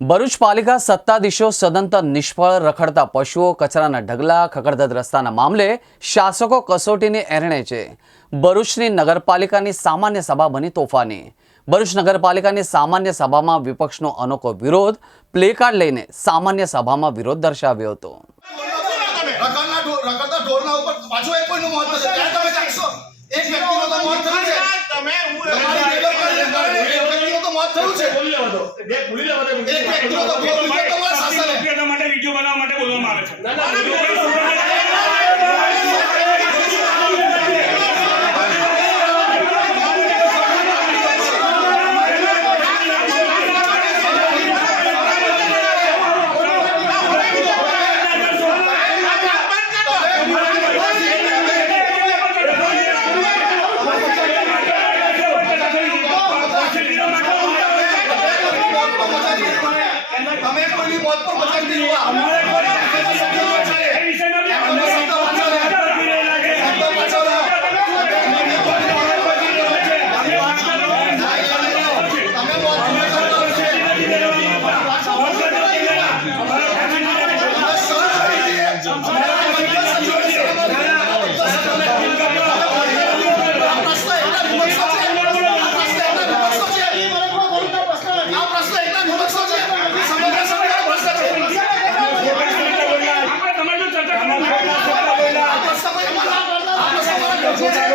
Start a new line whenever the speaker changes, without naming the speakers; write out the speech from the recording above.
ભરૂચ પાલિકા સત્તાધીશો સદંતર નિષ્ફળ રખડતા પશુઓ કચરાના ઢગલા, ખખડધજ રસ્તાના મામલે શાસકો કસોટીની એરણે છે. ભરૂચની નગરપાલિકાની સામાન્ય સભા બની તોફાની. ભરૂચ નગરપાલિકાની સામાન્ય સભામાં વિપક્ષનો અનોખો વિરોધ પ્લેકાર્ડ લઈને સામાન્ય સભામાં વિરોધ દર્શાવ્યો હતો.
એક વ્યક્તિનું તો મોત થયું છે. તમારી બેદરકારી એક વ્યક્તિનું બે બોલી લેવા છે. એક વ્યક્તિનો તો બોલી લીધો पद पर वचन दिलवा Gracias.